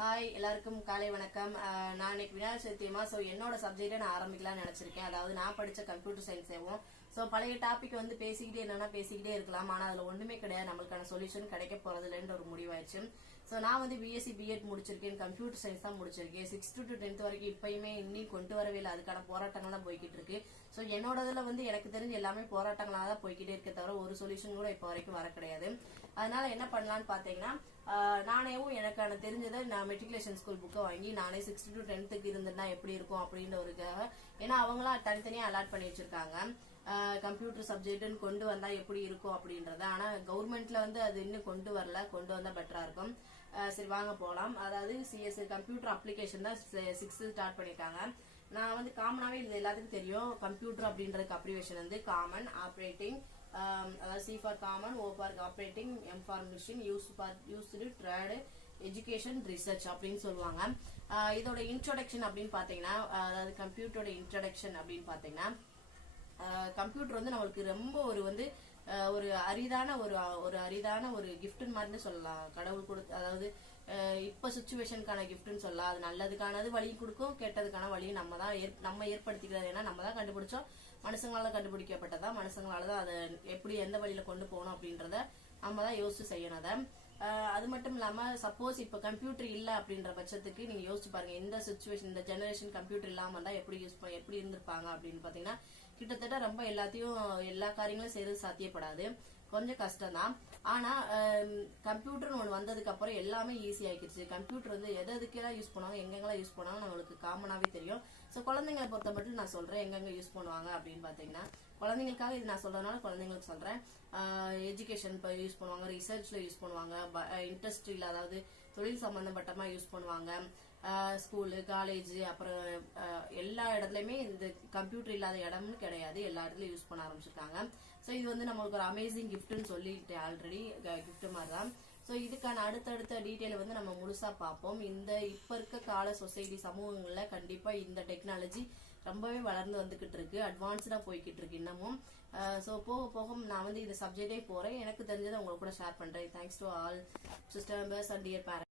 Hi எல்லாருக்கும் காலை வணக்கம். நான் இன்னைக்கு விநாயகர் சதுர்த்தியமா என்னோட சப்ஜெக்டை நான் ஆரம்பிக்கலாம்னு நினைச்சிருக்கேன். அதாவது நான் படிச்ச கம்ப்யூட்டர் சயின்ஸ் ஏவும் பழைய டாபிக் பேசிக்கிட்டே இருக்கலாம். ஆனா அதுல ஒண்ணுமே கிடையாது, நம்மளுக்கான சொல்யூஷன் கிடைக்க போறது இல்லைன்ற ஒரு முடிவாயிடுச்சு. நான் பிஎஸ்சி பிஎட் முடிச்சிருக்கேன், கம்ப்யூட்டர் சயின்ஸ் தான் முடிச்சிருக்கேன். 6th to 10th வரைக்கும் இப்பயுமே இன்னும் கொண்டு வரவே இல்லை, அதுக்கான போராட்டங்கள் தான் போய்கிட்டு இருக்கு. என்னோட இதுல எனக்கு தெரிஞ்சு எல்லாமே போராட்டங்களா தான் போய்கிட்டே இருக்க தவிர ஒரு சொல்யூஷன் கூட இப்ப வரைக்கும் வர கிடையாது. அதனால என்ன பண்ணலாம்னு பாத்தீங்கன்னா, நானேவும் எனக்கான தெரிஞ்சதை நான் மெட்ரிகுலேஷன் ஸ்கூல் புக்கை வாங்கி நானே 6th to 10th இருந்துன்னா எப்படி இருக்கும் அப்படின்ற ஒரு, ஏன்னா அவங்களா தனித்தனியா அலாட் பண்ணி வச்சிருக்காங்க கம்ப்யூட்டர் சப்ஜெக்ட்னு கொண்டு வந்தா எப்படி இருக்கும் அப்படின்றத. ஆனா கவர்மெண்ட்ல அது இன்னும் கொண்டு வரல, கொண்டு வந்தா பெட்டரா இருக்கும். சரி வாங்க போலாம். அதாவது சிஎஸ் கம்ப்யூட்டர் அப்ளிகேஷன் தான் 6th ஸ்டார்ட் பண்ணிருக்காங்க. நான் காமனாவே இது எல்லாத்துக்கும் தெரியும். கம்ப்யூட்டர் அப்படின்றதுக்கு அப்ரிவேஷன் காமன் ஆப்ரேட்டிங், அதாவது C for common, O for operating, M for machine, used trade, education, research அப்படின்னு சொல்லுவாங்க. இதோட இன்ட்ரோடக்ஷன் அப்படின்னு பாத்தீங்கன்னா, அதாவது கம்ப்யூட்டரோட இன்ட்ரோடக்ஷன் அப்படின்னு பாத்தீங்கன்னா, கம்ப்யூட்டர் நம்மளுக்கு ரொம்ப ஒரு அரிதான ஒரு கிஃப்ட் மாதிரி சொல்லலாம். கடவுள் கொடுத்து, அதாவது இப்ப சுச்சுவேஷனுக்கான கிஃப்ட்னு சொல்லலாம். அது நல்லதுக்கானது வழி கொடுக்கும், கெட்டதுக்கான வழியை நம்ம ஏற்படுத்திக்கிறது. ஏன்னா நம்ம தான் கண்டுபிடிச்சோம், மனுஷங்களால கண்டுபிடிக்கப்பட்டதா, மனுஷங்களாலதான் அதை எப்படி எந்த வழியில கொண்டு போகணும் அப்படின்றத நம்ம தான் யோசிச்சு செய்யணும். அது மட்டும் இல்லாம சப்போஸ் இப்ப கம்ப்யூட்டர் இல்ல அப்படின்ற பட்சத்துக்கு நீங்க யோசிச்சு பாருங்க, இந்த சுச்சுவேஷன், இந்த ஜெனரேஷன் கம்ப்யூட்டர் இல்லாம இருந்தா எப்படி இருந்திருப்பாங்க அப்படின்னு பாத்தீங்கன்னா, கிட்டத்தட்ட ரொம்ப எல்லா காரியங்களும் செய்யறது சாத்தியப்படாது, கொஞ்சம் கஷ்டம் தான். ஆனா கம்ப்யூட்டர் ஒன்று வந்ததுக்கு அப்புறம் எல்லாமே ஈஸி ஆயிடுச்சு. கம்ப்யூட்டர் எதுக்கெல்லாம் யூஸ் பண்ணுவாங்க, எங்கெங்கெல்லாம் யூஸ் பண்ணுவாங்க நம்மளுக்கு காமனாவே தெரியும். குழந்தைங்களை பொறுத்த மட்டும் நான் சொல்றேன் எங்கெங்க யூஸ் பண்ணுவாங்க அப்படின்னு பாத்தீங்கன்னா, குழந்தைங்களுக்காக இது நான் சொல்றதுனால குழந்தைங்களுக்கு சொல்றேன். எஜுகேஷன் யூஸ் பண்ணுவாங்க, ரிசர்ச்ல யூஸ் பண்ணுவாங்க, இண்டஸ்ட்ரியில அதாவது தொழில் சம்பந்தப்பட்டமா யூஸ் பண்ணுவாங்க, ஸ்கூலு, காலேஜ், அப்புறம் எல்லா இடத்துலயுமே இந்த கம்ப்யூட்டர் இல்லாத இடம்னு கிடையாது, எல்லா இடத்துலயும் யூஸ் பண்ண ஆரம்பிச்சிருக்காங்க. இது நம்மளுக்கு ஒரு அமேசிங் கிஃப்ட்னு சொல்லிட்டேன் ஆல்ரெடி, கிஃப்ட் மாதிரி தான். இதுக்கான அடுத்தடுத்த டீட்டெயில் நம்ம முழுசா பார்ப்போம். இப்ப இருக்க கால சொசைட்டி சமூகங்கள்ல கண்டிப்பா இந்த டெக்னாலஜி ரொம்பவே வளர்ந்து வந்துகிட்டு இருக்கு, அட்வான்ஸ்டா போய்கிட்டு இருக்கு இன்னமும். போக போக நான் இந்த சப்ஜெக்டே போறேன், எனக்கு தெரிஞ்சதை உங்களுக்கு கூட ஷேர் பண்றேன். Thanks to all sister members and dear parents.